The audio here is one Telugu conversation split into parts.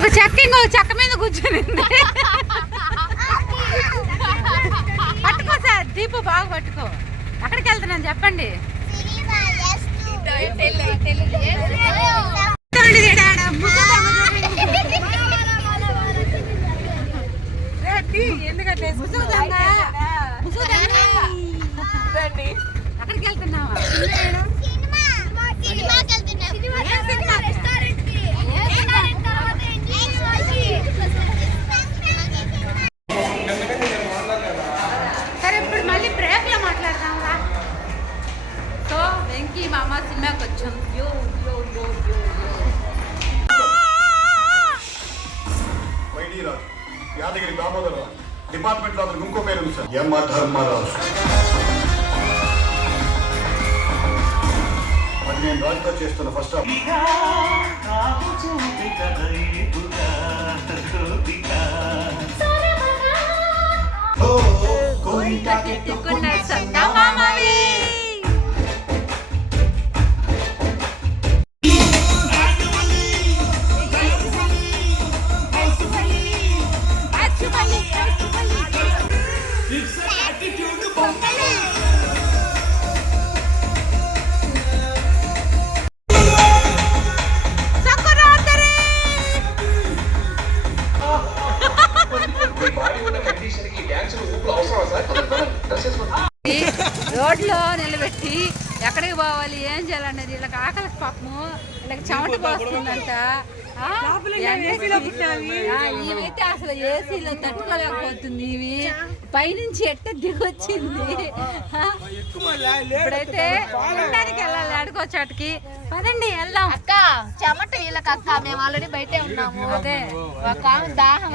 ఒక చెక్క ఇంకో చెక్క మీద కూర్చొని పట్టుకో సార్ దీపు బాగా పట్టుకో. ఎక్కడికి వెళ్తున్నాను చెప్పండి. ఎందుకంటే? వెంకీ మామ సినిమాకి వచ్చాం యో యో యో యో యో వైడీరాజు యాదగిరి దామోదరరావు డిపార్ట్మెంట్లో అతనికి ఇంకో పేరు ఉంది సార్. యమ ధర్మరాజు. అది నేను రాజుతో చేస్తున్న ఫస్ట్ హాఫ్ తిట్టుకున్న ఎక్కడికి పోవాలి ఏం చేయాలనేది వీళ్ళకి ఆకలి పాపము వీళ్ళకి చెమట పోస్తుందంట. ఆ? ఎండకి- ఆ, ఈమెయితే అసలు ఏసీలో తట్టుకోలేకపోతుంది ఇవి. పైనుంచి ఎట్ట దిగొచ్చింది? ఇప్పుడైతే తినడానికి వెళ్ళాలి ఆడుకోచాటికి పదండి వెళ్దాం. అక్క చెమట వీళ్ళకి అక్క మేము ఆల్రెడీ బయటే ఉన్నాము. అదే. ఒక ఆమె దాహం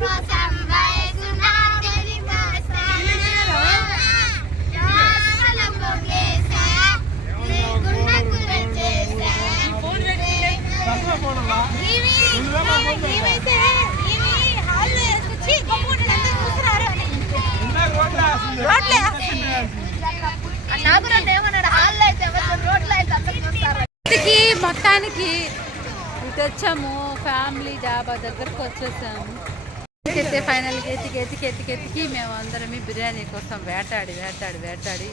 కోసం వయసు నాదని నాశనం పొగేసా నీకున్న కురచేసా ఇవి ఇవైతే ఇవి హాల్లో వేసుకొచ్చి గమ్మున చూస్తున్నారు రోడ్లే నాకు రెండు ఏమన్నాడు హాల్లో అయితే ఎవరు రోడ్లో అయితే అందరూ చూస్తారు ఇంటికి మొత్తానికి తెచ్చాము వచ్చాము ఫ్యామిలీ డాబా దగ్గరకు వచ్చేసాము. ఎత్తికెత్తే ఫైనల్కి ఎత్తికి ఎత్తికి ఎత్తికి ఎత్తికి మేము అందరం బిర్యానీ కోసం వేటాడి వేటాడి వేటాడి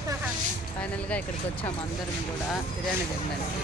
ఫైనల్గా ఇక్కడికి వచ్చాము అందరం కూడా. బిర్యానీ తినడానికి.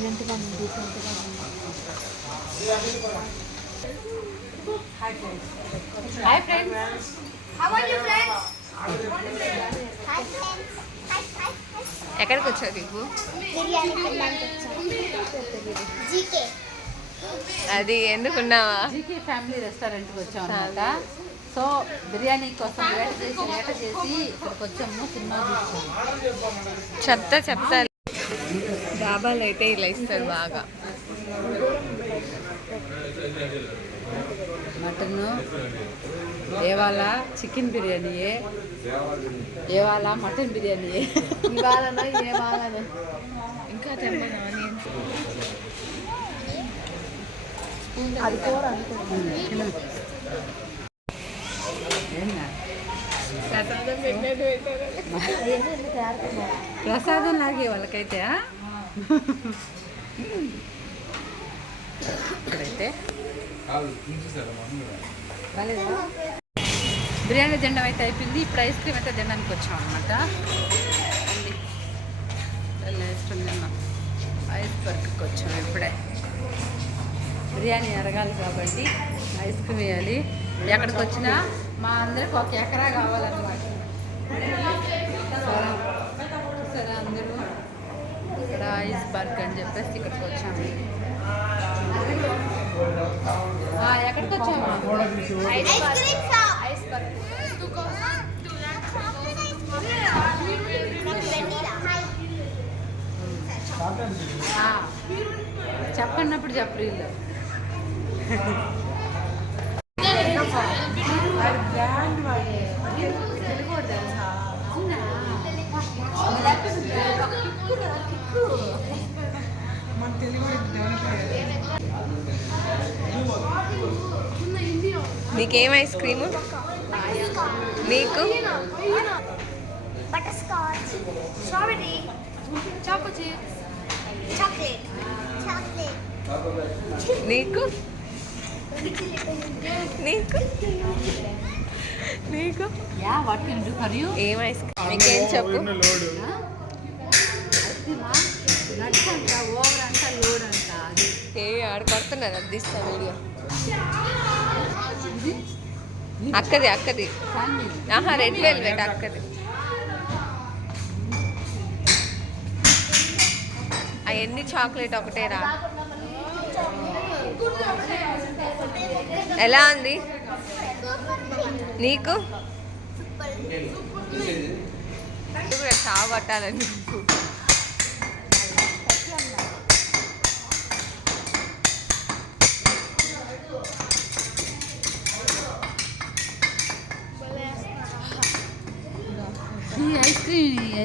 సైలెంట్గా ఉంది డీసెంట్గా ఉంది. Hi friends How are you friends? Hi friends. Hi friends. ఎక్కడికి వచ్చావు దీపు బిర్యానీ తినడానికి వచ్చాం జీకే. అది ఎందుకున్నావా? జీకే ఫ్యామిలీ రెస్టారెంట్కి వచ్చాం అనమాట సో బిర్యానీ కోసం వేట చేసి వేట చేసి ఇక్కడికి వచ్చాము సినిమా చూసాము చెత్త చెత్త డాబాలు అయితే ఇలా ఇస్తారు బాగా. మటన్ ఏవాల చికెన్ బిర్యానీయే ఏవాల మటన్ బిర్యానీయే. ఇవాళనో ఏ వాళ్ళనో ఇంకా అది కూర ఏందా? ప్రసాదం లాగే వాళ్ళకైతే ఆ? ఇక్కడైతే? బిర్యానీ తినడం అయితే అయిపోయింది. ఇప్పుడు ఐస్ క్రీమ్ అయితే తినడానికి వచ్చాం అనమాట ఐస్ తిన్నాం ఐస్ పర్క్కి వచ్చాం ఇప్పుడే. బిర్యానీ అరగాలి కాబట్టి ఐస్ క్రీమ్ వేయాలి. ఎక్కడికి వచ్చినా మా అందరికి ఒక ఎకరా కావాలన్నమాట. సరే అందరూ. ఇక్కడ ఐస్ బర్గ్ అని చెప్పేసి ఇక్కడికి వచ్చాము ఆ, ఎక్కడికి వచ్చాము ice cream shop iceberg ఆ, చెప్పన్నప్పుడు చెప్పరు నీకేం ఐస్ క్రీము? నీకు butter scotch strawberry choco chips chocolate chocolate. నీకు? నీకు? నీకు? Yeah what can do for you ఏం ఐస్ క్రీమ్? నీకేం చెప్పు? నట్స్ అంట ఓవర్ అంట లోడ్ అంట అది. ఏ ఆడ కొడుతున్నారు అది తీస్తా వీడియో. అక్కది అక్కది. ఆహా రెడ్ వెల్వెట్ అక్కది. అవన్నీ చాక్లెట్ ఒకటే రా ఎలా ఉంది? నీకు? కూడా చావు పట్టాలని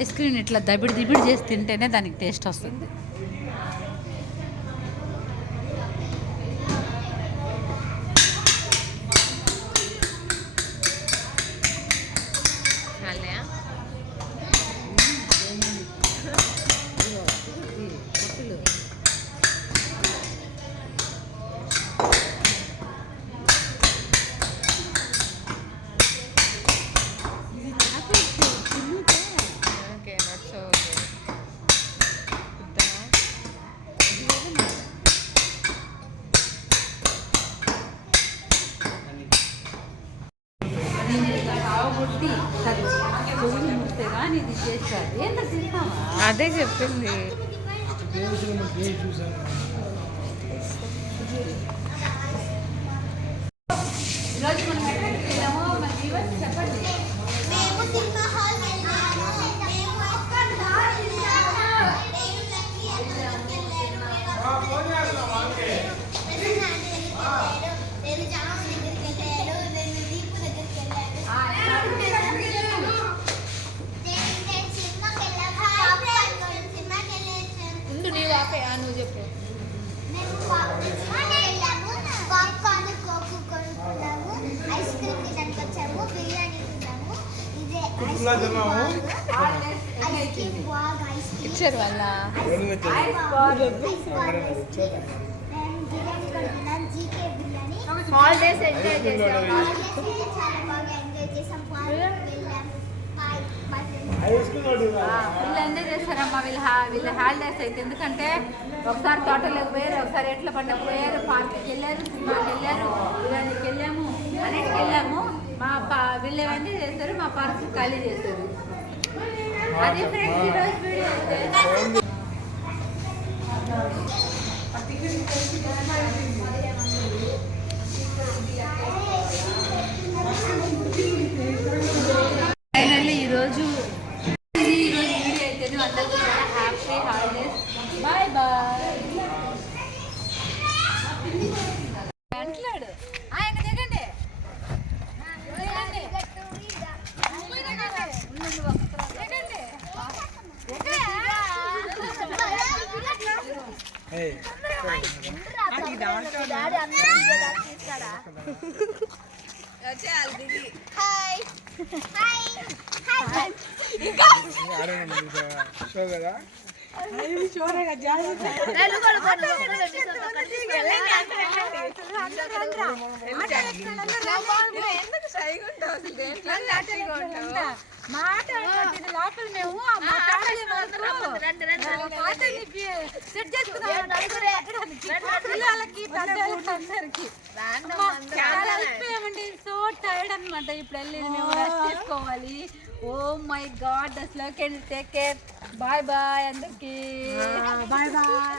ఐస్ క్రీమ్ ఇట్లా దబిడి దిబిడి చేసి తింటేనే దానికి టేస్ట్ వస్తుంది. ఈరోజు మనం ఎక్కడికి వెళ్ళామో మన వ్యూవర్స్ చెప్పండి. జీకే బిర్యానీ హాలిడేస్ ఎంజాయ్ చేసాం. వెళ్ళాం వీళ్ళు ఎంజాయ్ వీళ్ళు వీళ్ళ హాలిడేస్ అయితే. ఎందుకంటే ఒకసారి తోటలోకి పోయారు ఒకసారి ఎట్ల పండుగ పోయారు పార్క్కి వెళ్ళారు సినిమాకి వెళ్ళారు వెళ్ళాము అన్నిటికి వెళ్ళాము. మా పా వీళ్ళు ఎంజాయ్ చేస్తారు మా పార్క్ ఖాళీ అది ఫ్రెండ్స్ ఈరోజు వీడియో అయితే ఫైనల్లీ ఈరోజు ఇది ఈరోజు వీడియో అయితే అందరికీ చాలా హ్యాపీ హాలిడేస్ బాయ్ బాయ్ వెంటలాడు ఆయన దిగండి దిగండి దిగండి హాయ్. హాయ్. హాయ్. మాట లోపల మేము సెట్ చేసుకున్నాం పిల్లలకి పెద్దలకి అందరికి. వరల్డ్ అనమాట ఇప్పుడు వెళ్ళి మేము రెస్ట్ తీసుకోవాలి oh my గాడ్లో can take care bye bye అందరికి. Bye bye